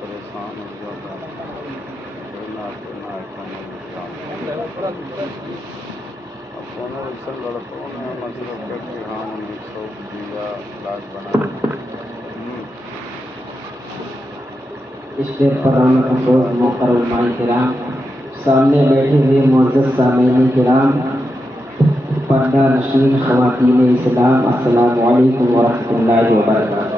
پریشان ہو جاتا اپنے سے لڑکوں نے مطلب کہ ہم انہیں سوپ دیا لاج بنا اسٹیج پر آنے کا فوج محترم علماء کرام، سامنے بیٹھے ہوئے معزز سامعین کرام، پردہ نشین خواتین اسلام، السلام علیکم ورحمۃ اللہ وبرکاتہ۔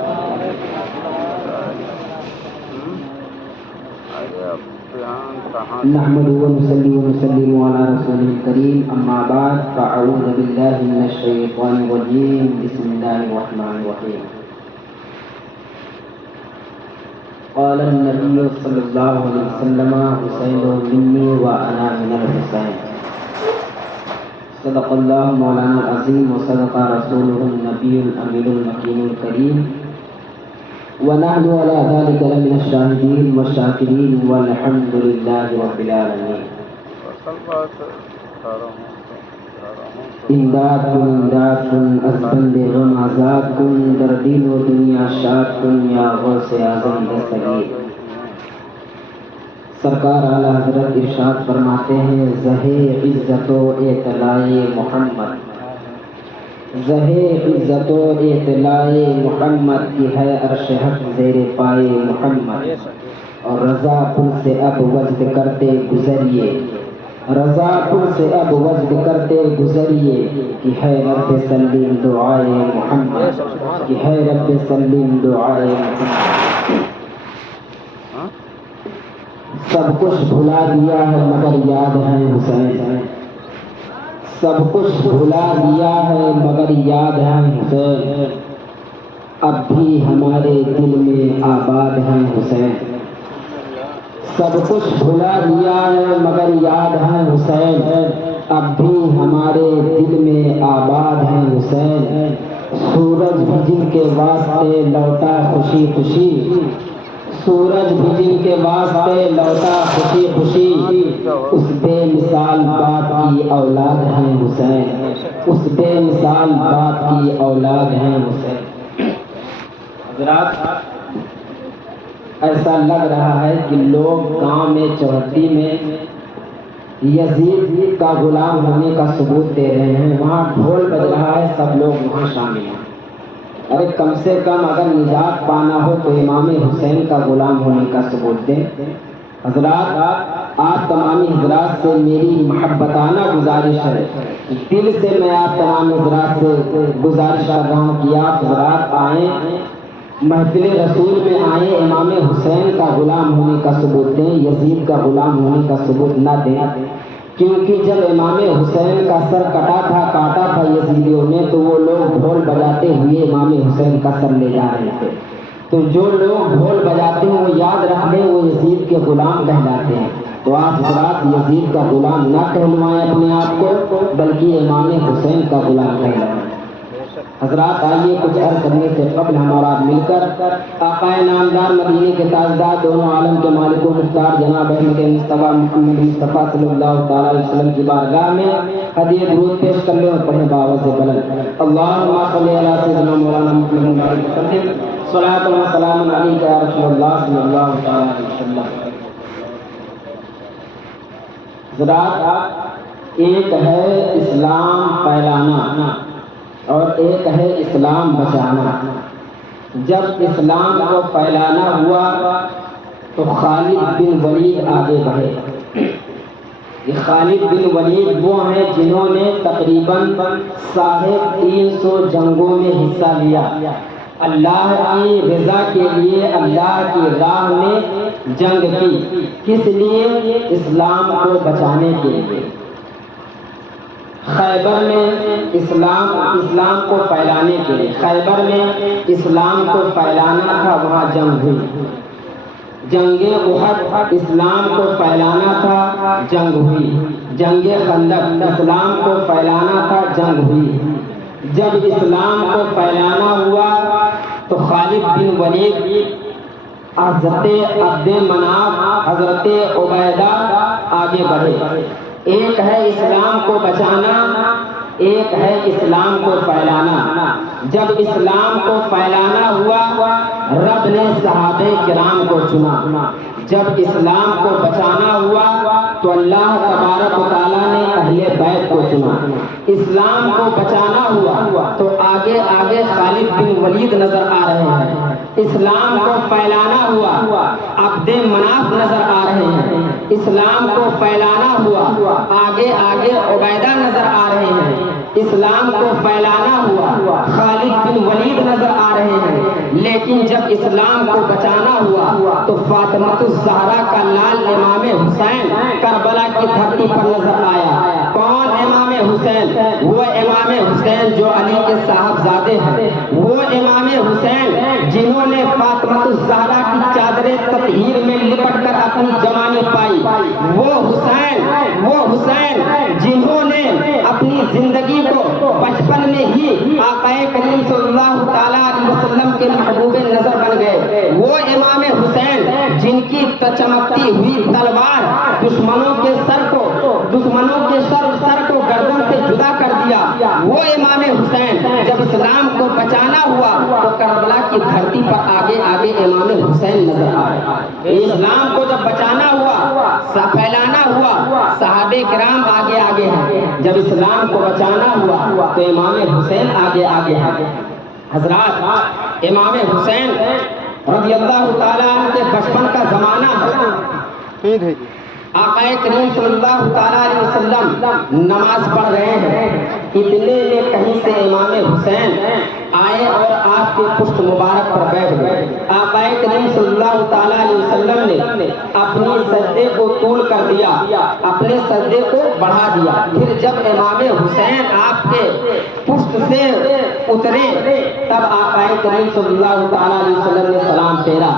نحمده ونصلي ونسلم على رسوله الكريم، اما بعد فاعوذ بالله من الشيطان الرجيم، بسم الله الرحمن الرحيم۔ قال النبي صلى الله عليه وسلم حسين مني وانا من الحسين، صدق الله مولانا العظيم وصدق رسوله النبي الامين المكين الكريم، ونحن على ذلك لمن الشاهدين والشاكرين والحمد لله رب العالمين۔ امداد کن امداد کن از بند غم آزاد کن، در دین و دنیا شاد کن یا غوث اعظم دستگیر۔ سرکار اعلیٰ حضرت ارشاد فرماتے ہیں، زہے عزت و اطلاع محمد، زہے عزت و اطلاع محمد کی ہے عرش حق زیر پائے محمد، اور رضا پل سے اب وجد کرتے گزریے، رضا پل سے اب وجد کرتے گزریے، کہ ہے رب سلیم دعائے محمد، کہ ہے رب سلیم دعائے محمد۔ سب کچھ بھلا دیا ہے مگر یاد ہے حسین، سب کچھ بھلا دیا ہے مگر یاد ہے حسین، اب بھی ہمارے دل میں آباد ہے حسین۔ سب کچھ بھلا دیا ہے مگر یاد ہے حسین، اب بھی ہمارے دل میں آباد ہے حسین۔ سورج بھی جن کے واسطے لوٹا خوشی خوشی، سورج بھی جن کے واسطے لوٹا خوشی خوشی، اس بے مثال باپ کی اولاد ہے حسین، اس بے مثال باپ کی اولاد ہے حسین۔ حضرات، ایسا لگ رہا ہے کہ لوگ گاؤں میں چوہدری میں یزید کا غلام ہونے کا ثبوت دے رہے ہیں، وہاں ڈھول بج رہا ہے، سب لوگ وہاں شامل ہیں۔ ارے کم سے کم اگر نجات پانا ہو تو امام حسین کا غلام ہونے کا ثبوت دیں۔ حضرات، آپ تمامی حضرات سے میری محبتانہ گزارش ہے، دل سے میں آپ تمام حضرات سے گزارش کر رہا ہوں کہ آپ حضرات آئیں، محفل رسول میں آئیں، امام حسین کا غلام ہونے کا ثبوت دیں، یزید کا غلام ہونے کا ثبوت نہ دیں، کیونکہ جب امام حسین کا سر کاٹا تھا یزیدیوں نے، تو وہ لوگ ڈھول بجاتے ہوئے امام حسین کا سر لے جا رہے تھے۔ تو جو لوگ ڈھول بجاتے ہیں وہ یاد رکھ لیں، وہ یزید کے غلام کہلاتے ہیں۔ تو آپ حضرات یزید کا غلام نہ کہلوائیں اپنے آپ کو، بلکہ امام حسین کا غلام کہلائیں۔ حضرات آئیے کچھ عرض کرنے سے قبل ہم اور آپ مل کر آقا نامدار مدینے کے تاجدار دونوں عالم کے مالک و مختار جناب احمد مصطفیٰ محمد مصطفیٰ صلی اللہ تعالی علیہ وسلم کی بارگاہ میں ہدیہ درود پیش کر لیں اور پڑھیں بآواز بلند، اللہم صلی علی سیدنا مولانا محمد وسلم، صلاۃ و سلام علیک یا رسول اللہ صلی اللہ تعالی علیہ وسلم۔ حضرات، ایک ہے اسلام پھیلانا اور ایک ہے اسلام بچانا۔ جب اسلام کو پھیلانا ہوا تو خالد بن ولید آگے بڑھے۔ یہ خالد بن ولید وہ ہیں جنہوں نے تقریباً 350 جنگوں میں حصہ لیا، اللہ کی رضا کے لیے اللہ کی راہ میں جنگ کی، کس لیے؟ اسلام کو بچانے کے لیے۔ خیبر میں اسلام کو پھیلانے کے لیے، خیبر میں اسلام کو پھیلانا تھا، وہاں جنگ ہوئی۔ جنگ احد اسلام کو پھیلانا تھا، جنگ ہوئی۔ جنگ خندق اسلام کو پھیلانا تھا، جنگ ہوئی۔ جب اسلام کو پھیلانا ہوا تو خالد بن ولید، حضرت عبد مناف، حضرت عبیدہ آگے بڑھے۔ ایک ہے اسلام کو بچانا، ایک ہے اسلام کو پھیلانا۔ جب اسلام کو پھیلانا ہوا رب نے صحابہ کرام کو چنا. جب اسلام کو بچانا ہوا تو اللہ تبارک و تعالیٰ نے اہل بیت کو چنا. اسلام کو بچانا ہوا تو آگے آگے خالد بن ولید نظر آ رہے ہیں. اسلام کو پھیلانا ہوا عبد مناف نظر آ رہے ہیں. اسلام کو پھیلانا ہوا آگے آگے عبیدہ نظر آ رہے ہیں. اسلام کو پھیلانا ہوا خالد بن ولید نظر آ رہے ہیں. لیکن جب اسلام کو بچانا ہوا تو فاطمۃ الزہرا کا لال امام حسین کربلا کی دھرتی پر نظر آیا. کون امام حسین؟ وہ امام حسین جو علی کے صاحبزادے ہیں. وہ امام حسین جنہوں نے فاطمۃ الزہرا کی چادر تطہیر میں لپٹ کر اپنی جوانی پائی. وہ حسین جنہوں نے اپنی زندگی کو بچپن میں ہی آقا کریم صلی اللہ تعالیٰ علیہ وسلم کے محبوب نظر بن گئے. وہ امام حسین جن کی چمکتی ہوئی تلوار دشمنوں کے سر کو گردن سے جدا کر دیا. وہ امام حسین جب اسلام کو بچانا ہوا تو کربلا کی دھرتی پر آگے آگے امام حسین نظر آئے. اسلام کو جب بچانا ہوا پھیلانا ہوا صحابہ کرام آگے آگے ہیں. جب اسلام کو بچانا ہوا تو امام حسین آگے آگے ہیں. حضرات امام حسین رضی اللہ تعالیٰ عنہ کے بچپن کا زمانہ ہے. آقا کریم صلی اللہ تعالیٰ علیہ وسلم نماز پڑھ رہے ہیں. اتنے میں کہیں سے امام حسین آئے اور آپ کے پشت مبارک پر بیٹھ گئے. آقا کریم صلی اللہ تعالیٰ علیہ وسلم نے اپنی سجدے کو طول کر دیا, اپنے سجدے کو بڑھا دیا. پھر جب امام حسین آپ کے پشت سے اترے تب آقا کریم صلی اللہ تعالیٰ علیہ وسلم نے سلام پھیرا.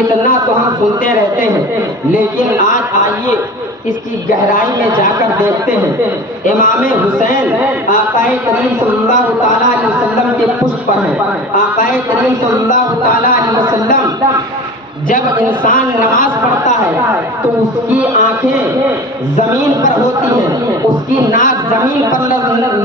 اتنا تو ہم سنتے رہتے ہیں, لیکن آج آئیے اس کی گہرائی میں جا کر دیکھتے ہیں. امام حسین آقا کریم صلی اللہ تعالیٰ علیہ وسلم کے پشت پر ہیں. آقا کریم صلی اللہ تعالیٰ علیہ وسلم جب انسان نماز پڑھتا ہے تو اس کی آنکھیں زمین پر ہوتی ہیں, اس کی ناک زمین پر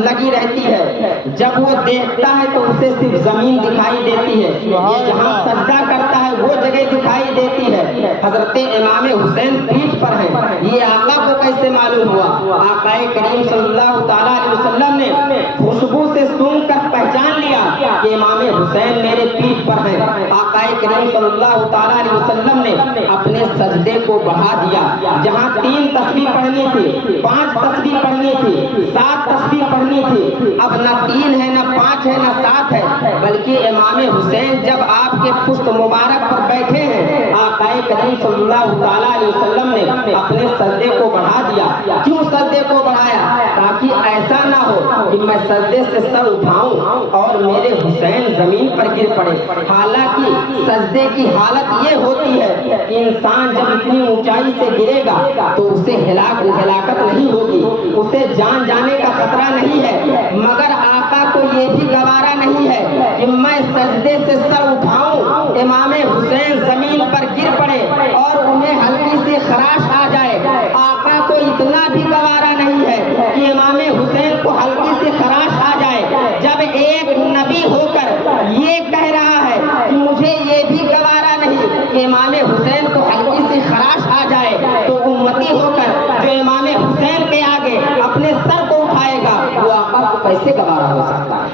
لگی رہتی ہے. جب وہ دیکھتا ہے تو اسے صرف زمین دکھائی دیتی ہے. یہ جہاں سجدہ کرتا ہے وہ جگہ دکھائی دیتی ہے. حضرت امام حسین پیٹھ پر ہیں. یہ آقا کو کیسے معلوم ہوا؟ آقا کریم صلی اللہ تعالیٰ علیہ وسلم نے خوشبو سے سونگھ کر پہچان لیا کہ امام حسین میرے پیٹھ پر ہیں. آقا کریم صلی اللہ تعالیٰ علیہ وسلم نے اپنے سجدے کو بڑھا دیا. جہاں 3 تسبیح پڑھنی تھی, 5 تسبیح پڑھنی تھی, 7 تسبیح پڑھنی تھی, اب نہ 3 ہے نہ 5 ہے نہ 7 ہے, بلکہ امام حسین جب آپ کے پشت مبارک پر بیٹھے ہیں آقا کریم صلی اللہ تعالیٰ علیہ وسلم نے اپنے سجدے کو بڑھا دیا. کیوں سجدے کو بڑھایا؟ تاکہ ایسا نہ ہو کہ میں سجدے سے سر اٹھاؤں اور میرے حسین زمین پر گر پڑے. حالانکہ سجدے کی حالت یہ ہوتی ہے کہ انسان جب اتنی اونچائی سے گرے گا تو اسے ہلاکت نہیں ہوگی, اسے جان جانے کا خطرہ نہیں ہے. مگر آقا کو یہ بھی گوارا نہیں ہے کہ میں سجدے سے سر اٹھاؤں, امام حسین زمین پر گر پڑے اور انہیں ہلکی سی خراش آ جائے. آقا کو اتنا بھی گوارا نہیں ہے کہ امام حسین کو ہلکی سی خراش آ جائے. جب ایک نبی ہو کر یہ کہہ رہا ہے کہ مجھے یہ بھی گوارا نہیں کہ امام حسین کو ہلکی سی خراش آ جائے, تو امتی ہو کر جو امام حسین کے آگے اپنے سر کو اٹھائے گا وہ آقا کو کیسے گوارا ہو سکتا ہے؟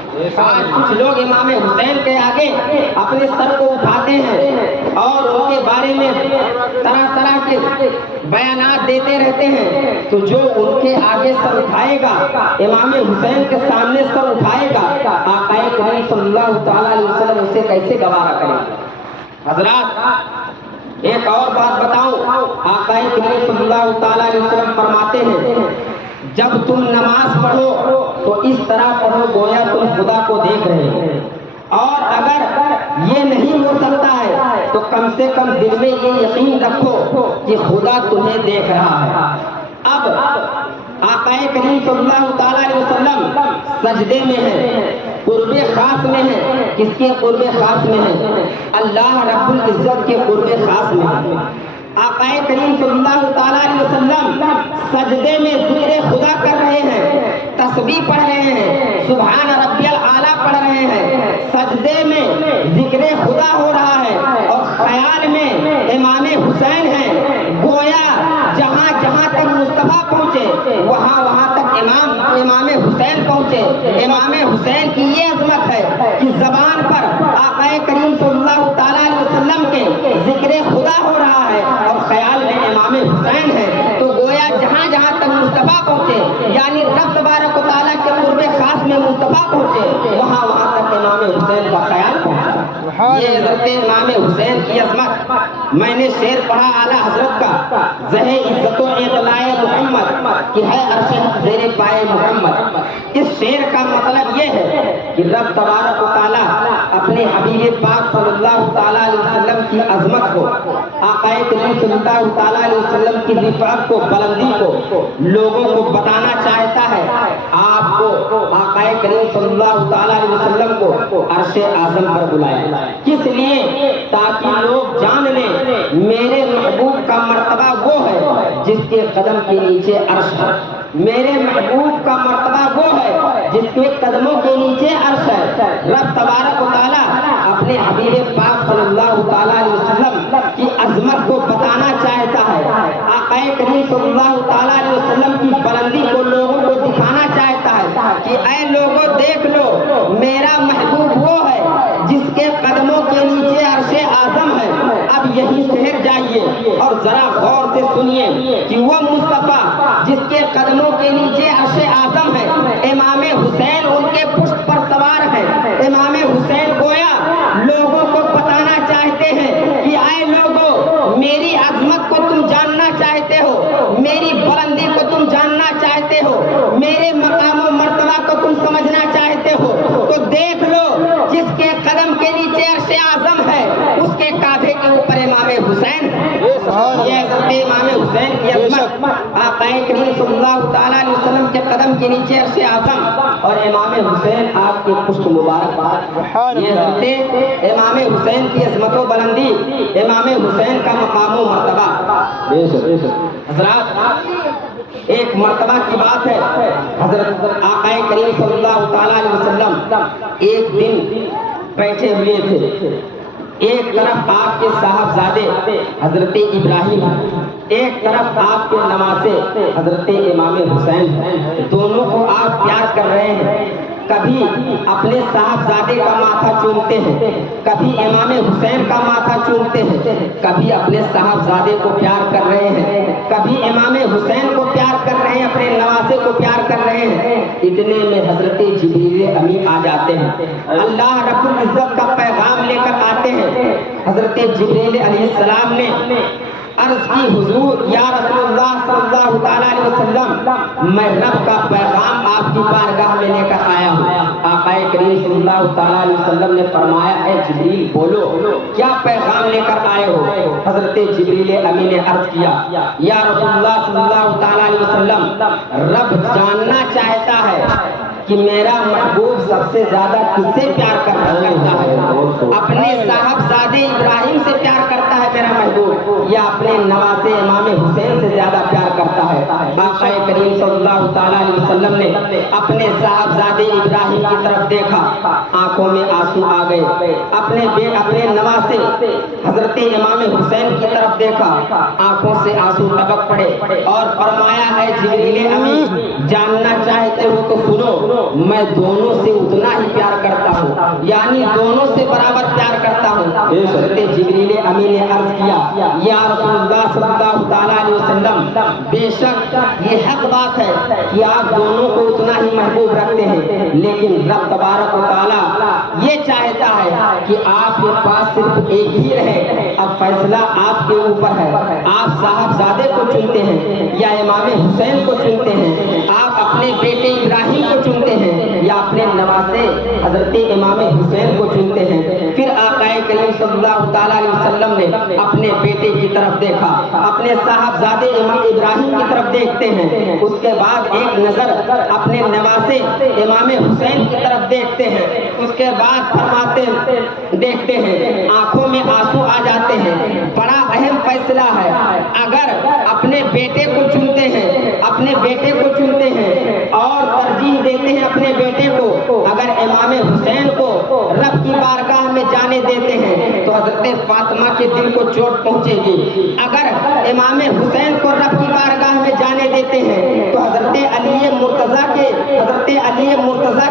آج کچھ لوگ امام حسین کے آگے اپنے سر کو اٹھاتے ہیں اور ان کے بارے میں طرح طرح کے بیانات دیتے رہتے ہیں. تو جو ان کے آگے سر اٹھائے گا, امام حسین کے سامنے سر اٹھائے گا, آقا کریم صلی اللہ تعالیٰ علیہ وسلم اسے کیسے گوارا کرے گا؟ حضرات ایک اور بات بتاؤں, آقا کریم صلی اللہ تعالیٰ علیہ وسلم فرماتے ہیں جب تم نماز پڑھو تو اس طرح پڑھو گویا تم خدا کو دیکھ رہے ہو, اور اگر یہ نہیں ہو سکتا ہے تو کم سے کم دل میں یہ یقین رکھو کہ خدا تمہیں دیکھ رہا ہے. اب آقا کریم صلی اللہ تعالیٰ علیہ وسلم سجدے میں ہیں, قرب خاص میں ہیں. کس کے قرب خاص میں ہیں؟ اللہ رب العزت کے قرب خاص میں ہیں. آقا کریم صلی اللہ تعالیٰ علیہ وسلم سجدے میں ذکر خدا کر رہے ہیں, تسبیح پڑھ رہے ہیں, سبحان ربی الاعلیٰ پڑھ رہے ہیں، سجدے میں ذکر خدا ہو رہا ہے اور خیال میں امام حسین ہیں، گویا جہاں جہاں تک مصطفیٰ پہنچے وہاں وہاں تک امام حسین پہنچے۔ امام حسین کی یہ عظمت ہے کہ زبان پر آقا کریم صلی اللہ تعالیٰ علیہ وسلم کے ذکر خدا ہو رہا ہے اور خیال میں امام حسین ہے، تو گویا جہاں جہاں تک مصطفیٰ پہنچے یعنی رب تبارک و تعالیٰ کے قرب خاص میں مصطفیٰ پہنچے وہاں وہاں تک امام حسین کا خیال پہنچا۔ یہ حضرت امام حسین کی عظمت، میں نے شعر پڑھا اعلیٰ حضرت کا، زہ عزت و اطلاع محمد کہ ہے عرش زیر پائے محمد۔ اس شعر کا مطلب یہ ہے کہ رب تبارک و تعالیٰ اپنے حبیب پاک صلی اللہ تعالیٰ علیہ وسلم کی عظمت کو، آقا کریم صلی اللہ تعالیٰ علیہ وسلم کی رفعت کو، بلندی کو لوگوں کو بتانا چاہتا ہے۔ آپ کو آقا کریم صلی اللہ تعالیٰ علیہ وسلم کو عرش اعظم پر بلایا، کس لیے؟ تاکہ لوگ جان لیں میرے محبوب کا مرتبہ وہ ہے جس کے قدم کے نیچے عرش ہے، میرے محبوب کا مرتبہ وہ ہے جس کے قدموں کے نیچے عرش ہے۔ رب تبارک و تعالیٰ اپنے حبیب پاک صلی اللہ تعالیٰ علیہ وسلم کی عظمت کو بتانا چاہتا ہے، آقا کریم صلی اللہ تعالیٰ علیہ وسلم کی بلندی کو لوگوں کو دکھانا چاہتا ہے کہ اے لوگوں دیکھ لو میرا محبوب وہ ہے جس کے قدموں کے نیچے عرش اعظم ہے۔ اب یہی شہر جائیے اور ذرا غور سے سنیے کہ وہ مصطفیٰ جس کے قدموں کے نیچے عرش اعظم ہے، امام حسین ان کے پشت پر سوار ہے۔ امام حسین گویا لوگوں کو بتانا چاہتے ہیں کہ اے لوگوں میری عظمت کو تم جاننا چاہتے ہو، میری بلندی کو تم جاننا چاہتے ہو، میرے مقام و مرتبہ کو تم سمجھنا چاہتے ہو، تو دیکھ لو جس کے قدم کے نیچے عرش اعظم ہے اس کے کاندھے کے اوپر امام حسین ہے۔ یہ حضرت امام حسین کی عظمت، آقا کریم صلی اللہ تعالیٰ علیہ وسلم کے قدم کے نیچے عرش اعظم اور امام حسین آپ کے پشت مبارک پر، یہ حضرت امام حسین کی عظمت و بلندی، امام حسین کا مقام و مرتبہ۔ حضرات ایک مرتبہ کی بات ہے، حضرت آقا کریم صلی اللہ تعالیٰ علیہ وسلم ایک دن بیٹھے ہوئے تھے، ایک طرف آپ کے صاحبزادے حضرت ابراہیم، ایک طرف آپ کے نواسے حضرت امام حسین، دونوں کو آپ پیار کر رہے ہیں۔ کبھی اپنے صاحبزادے کا ماتھا چومتے ہیں، کبھی امام حسین کا ماتھا چومتے ہیں، کبھی اپنے صاحبزادے کو پیار کر رہے ہیں، کبھی امام حسین کو پیار کر رہے ہیں، اپنے نواسے کو پیار کر رہے ہیں۔ اتنے میں حضرت جبریل امین آ جاتے ہیں، اللہ رب العزت کا پیغام لے کر آتے ہیں۔ حضرت جبریل علیہ السلام نے عرض کی حضور یا رسول اللہ صلی اللہ تعالیٰ علیہ وسلم میں رب کا پیغام آپ کی بارگاہ میں لے کر آیا ہوں۔ آقا کریم صلی اللہ تعالیٰ علیہ وسلم نے فرمایا اے جبریل بولو کیا پیغام لے کر آئے ہو؟ حضرت جبریل امین نے عرض کیا یا رسول اللہ صلی اللہ تعالیٰ علیہ وسلم رب جاننا چاہتا ہے کہ میرا محبوب سب سے زیادہ کس سے پیار کرتا ہے؟ اپنے صاحبزادے ابراہیم سے پیار کرتا ہے میرا محبوب یا اپنے نواسے امام حسین سے زیادہ پیار کرتا ہے؟ آقا کریم صلی اللہ تعالیٰ علیہ وسلم نے اپنے صاحبزادے ابراہیم کی طرف دیکھا، آنکھوں میں آنسو آ گئے۔ اپنے نواسے حضرت امام حسین کی طرف دیکھا، آنکھوں سے آنسو ٹپک پڑے اور فرمایا ہے جبریل امین جاننا چاہتے ہو تو سنو، میں دونوں سے اتنا ہی پیار کرتا ہوں، یعنی دونوں سے برابر پیار کرتا ہوں۔ حضرت جبریل امین نے عرض کیا یا رسول اللہ صلی اللہ تعالیٰ علیہ وسلم بے شک یہ حق بات ہے کہ آپ دونوں کو اتنا ہی محبوب رکھتے ہیں، لیکن رب تبارک و تعالیٰ یہ چاہتا ہے کہ آپ کے پاس صرف ایک ہی رہے۔ اب فیصلہ آپ کے اوپر ہے، آپ صاحبزادے کو چنتے ہیں یا امام حسین کو چنتے ہیں، آپ اپنے بیٹے ابراہیم کو چنتے ہیں یا اپنے نواسے حضرت امام حسین کو چنتے ہیں۔ پھر آقا کریم صلی اللہ تعالیٰ علیہ وسلم نے اپنے بیٹے کی طرف دیکھا، اپنے صاحبزادے امام ابراہیم کی طرف دیکھتے ہیں، اس کے بعد ایک نظر اپنے نواسے امام حسین کی طرف دیکھتے ہیں، اس کے بعد فرماتے دیکھتے ہیں آنکھوں میں آنسو آ جاتے ہیں۔ بڑا اہم فیصلہ ہے، اگر اپنے بیٹے کو چنتے ہیں، اپنے بیٹے کو چنتے ہیں اور ترجیح دیتے ہیں اپنے بیٹے کو، اگر امام حسین حسین کو رب کی بارگاہ میں جانے دیتے ہیں تو حضرت فاطمہ کے دل کو چوٹ پہنچے گی. اگر امام حسین کو رب کی بارگاہ میں جانے دیتے ہیں تو حضرت علی مرتضیٰ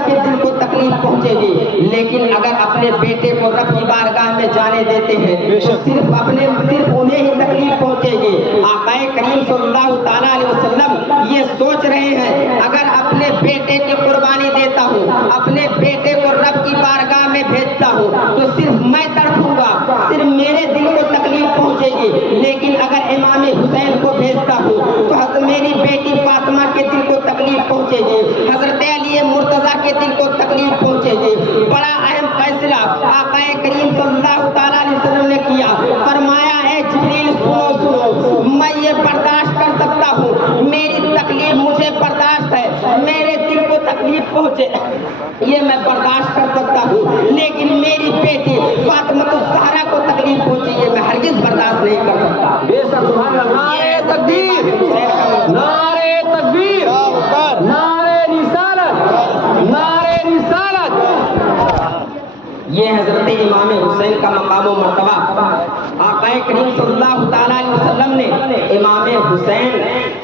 کے دل کو تکلیف پہنچے گی. لیکن اگر اپنے بیٹے کو رب کی بارگاہ میں جانے دیتے ہیں تو صرف انہیں ہی تکلیف پہنچے گی. آقا کریم صلی اللہ تعالیٰ علیہ وسلم یہ سوچ رہے ہیں اگر اپنے بیٹے کی قربانی دیتا ہوں, اپنے بیٹے کو رب کی بارگاہ میں بھیجتا ہوں تو صرف میں تڑپوں گا, صرف میرے دل کو تکلیف پہنچے گی. لیکن اگر امام حسین کو بھیجتا ہوں تو میری بیٹی فاطمہ کے دل کو تکلیف پہنچے گی, حضرت علی مرتضیٰ کے دل کو تکلیف پہنچے گی. بڑا اہم فیصلہ آقا کریم صلی اللہ تعالیٰ علیہ وسلم نے کیا. فرمایا اے جبریل سنو, میں یہ برداشت کر سکتا ہوں, میری تکلیف مجھے برداشت ہے, میرے دل کو تکلیف پہنچے یہ میں برداشت کر سکتا ہوں, لیکن میری بیٹی فاطمہ الزہرا کو تکلیف پہنچی یہ میں ہرگز برداشت نہیں کر سکتا. بے شک سبحان اللہ. نعرہ تکبیر, نعرہ تکبیر, نعرہ رسالت, نعرہ رسالت. یہ حضرت امام حسین کا مقام و مرتبہ. آقا کریم صلی اللہ تعالیٰ علیہ وسلم نے امام حسین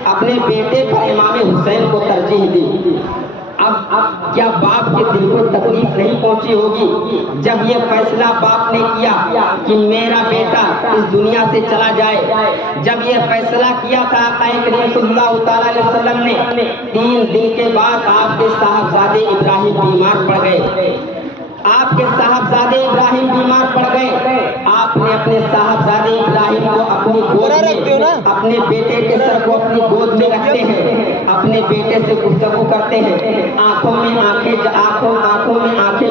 اپنے بیٹے پر امام حسین کو ترجیح دی. اب کیا باپ کے دل کو تکلیف نہیں پہنچی ہوگی جب یہ فیصلہ باپ نے کیا کہ میرا بیٹا اس دنیا سے چلا جائے؟ جب یہ فیصلہ کیا تھا آقا کریم صلی اللہ تعالیٰ علیہ وسلم نے 3 دن کے بعد آپ کے صاحبزادے ابراہیم بیمار پڑ گئے. آپ کے صاحبزادے ابراہیم بیمار پڑ گئے. آپ نے اپنے صاحبزادے ابراہیم کو اپنی گود میں, اپنے بیٹے کے سر کو اپنی گود میں رکھتے ہیں, اپنے بیٹے سے گفتگو کرتے ہیں, آنکھوں میں آنکھیں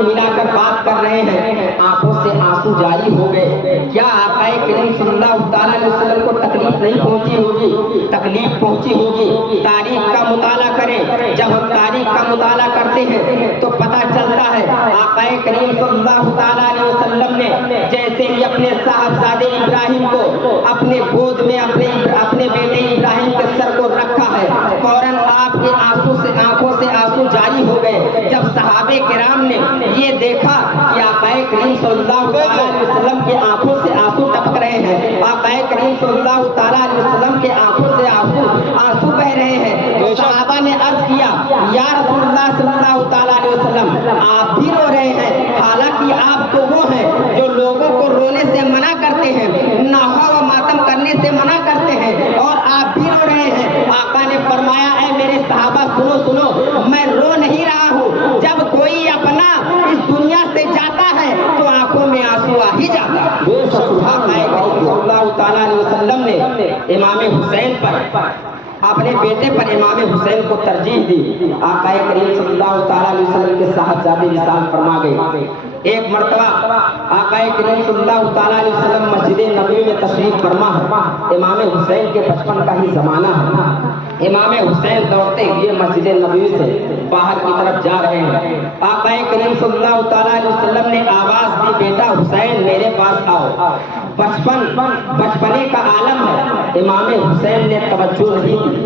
ملا کر بات کر رہے ہیں. آنکھوں سے آنسو جاری ہو گئے. کیا آقا کریم صلی اللہ تعالیٰ علیہ وسلم کو تکلیف نہیں پہنچی ہوگی؟ تکلیف پہنچی ہوگی. تاریخ کا مطالعہ کریں. جب ہم تاریخ کا مطالعہ کرتے ہیں تو پتہ چلتا ہے آقا کریم صلی اللہ تعالیٰ علیہ وسلم نے جیسے ہی اپنے صاحبزادے ابراہیم کو اپنے گود میں اپنے بیٹے ابراہیم کے سر کو رکھا ہے, فوراً آپ کے آنکھوں سے آنسو جاری ہو گئے. جب صحابہ کرام نے یہ دیکھا کہ آقا کریم صلی اللہ تعالیٰ علیہ وسلم کے آنکھوں سے آنسو ٹپک رہے ہیں, آقا کریم صلی اللہ تعالیٰ علیہ وسلم کے آنکھوں سے آنسو بہ رہے ہیں, تو صحابہ نے عرض کیا یا رسول اللہ صلی اللہ تعالیٰ علیہ وسلم آپ بھی رو رہے ہیں, حالانکہ آپ تو وہ ہیں جو لوگوں کو رونے سے منع کرتے ہیں, نوحہ و ماتم کرنے سے منع کرتے ہیں, اور آپ بھی رو رہے ہیں. آقا نے فرمایا اے میرے صحابہ سنو, میں رو نہیں رہا ہوں. جب کوئی اپنا اس دنیا سے جاتا ہے تو آنکھوں میں آنسو آ ہی جاتا ہے. آقا کریم صلی اللہ تعالیٰ علیہ وسلم نے امام حسین پر, اپنے بیٹے پر امام حسین کو ترجیح دی. آقا کریم صلی اللہ تعالیٰ علیہ وسلم کے صاحبزادے وصال فرما گئے. ایک مرتبہ آقا کریم صلی اللہ تعالیٰ علیہ وسلم مسجد نبوی میں تشریف فرما ہے. امام حسین کے بچپن کا ہی زمانہ ہے. امام حسین دوڑتے ہوئے مسجد نبوی سے باہر کی طرف جا رہے ہیں. آقا کریم صلی اللہ تعالیٰ علیہ وسلم نے آواز دی بیٹا حسین میرے پاس آؤ. بچپنے کا عالم ہے, امام حسین نے توجہ نہیں دی.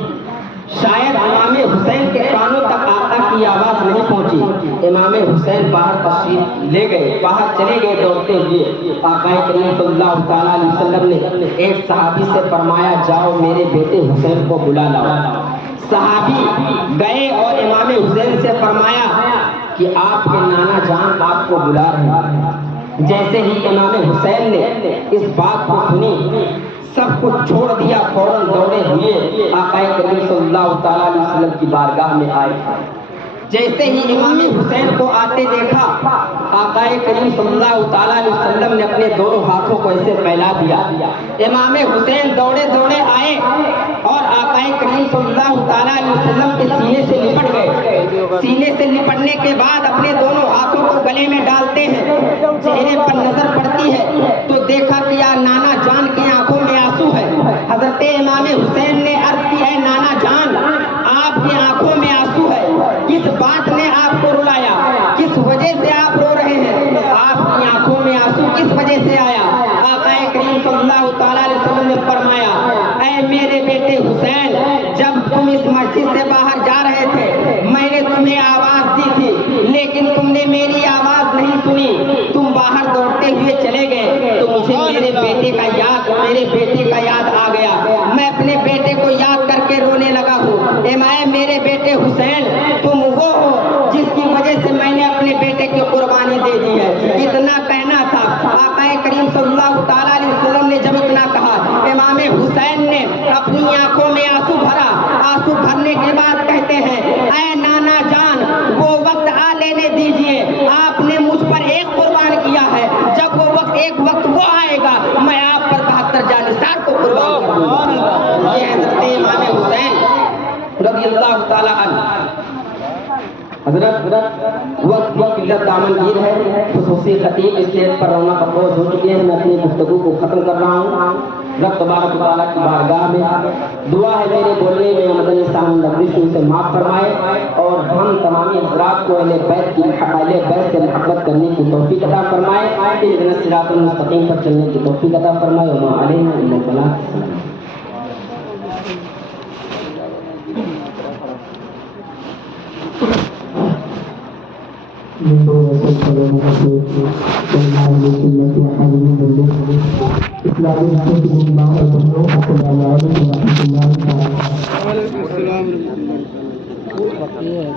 شاید امام حسین کے کانوں تک آقا کی آواز نہیں پہنچی. امام حسین باہر تشریف لے گئے, باہر چلے گئے دوڑتے ہوئے. آقا کریم صلی اللہ تعالیٰ علیہ وسلم نے ایک صحابی سے فرمایا جاؤ میرے بیٹے حسین کو بلا لاؤ. صحابی گئے اور امام حسین سے فرمایا کہ آپ کے نانا جان آپ کو بلا رہے ہیں. جیسے ہی امام حسین نے اس بات کو سنی سب کچھ چھوڑ دیا, فوراً دوڑے ہوئے آقا کریم صلی اللہ تعالیٰ علیہ وسلم کی بارگاہ میں آئے. جیسے ہی امام حسین کو آتے دیکھا آقا کریم صلی اللہ تعالیٰ علیہ وسلم نے اپنے دونوں ہاتھوں کو ایسے پھیلا دیا. امام حسین دوڑے آئے اور آقا کریم صلی اللہ تعالیٰ علیہ وسلم کے سینے سے لپٹ گئے. سینے سے لپٹنے کے بعد اپنے دونوں ہاتھوں کو گلے میں ڈالتے ہیں. چہرے پر نظر پڑتی ہے تو دیکھا کہ نانا جان کی آنکھوں میں آنسو ہے. حضرت امام حسین نے عرض کی اے نانا جان آپ کی آنکھوں میں آنسو ہے, کس بات نے آپ کو رلایا, کس وجہ سے آپ رو رہے ہیں, آپ کی آنکھوں میں آنسو کس وجہ سے آیا؟ آقا کریم صلی اللہ تعالیٰ علیہ وسلم نے فرمایا اے میرے بیٹے حسین جب تم اس مسجد سے باہر جا رہے تھے میں نے تمہیں آواز دی تھی لیکن تم نے میری آواز لگا ہوں، اے مائے میرے بیٹے حسین تم وہ ہو جس کی وجہ سے میں نے اپنے بیٹے کی قربانی دے دی ہے. اتنا کہنا تھا. آقا کریم صلی اللہ تعالیٰ علیہ وسلم نے جب اتنا کہا، امام حسین نے اپنی آنکھوں میں آنسو بھرا. آنسو بھرنے کے بعد کہتے ہیں، اے نانا جان وہ وقت آ لینے دیجئے، آپ نے مجھ پر ایک قربان کیا ہے، جب وہ وقت ایک وقت وہ آئے گا میں آپ پر 72 جانثار کو قربان کر دوں گا. یہ حضرت امام حسین رضی اللہ تعالیٰ عنہ. حضرت وقت قلت دامنگیر ہے. خصوصی خطیب اسٹیج پر رونق افروز ہو چکے ہیں. میں اپنی گفتگو کو ختم کر رہا ہوں. رب تبارک و تعالیٰ کی بارگاہ میں دعا ہے میرے بولنے میں مدنی سامان لفظ سے معاف فرمائے اور ہم تمامی حضرات کو اہل بیت سے محبت کرنے کی توفیق عطا فرمائے. اہدنا الصراط المستقیم پر چلنے کی توفیق عطا فرمائے. وما علینا الا البلاغ. السلام علیکم.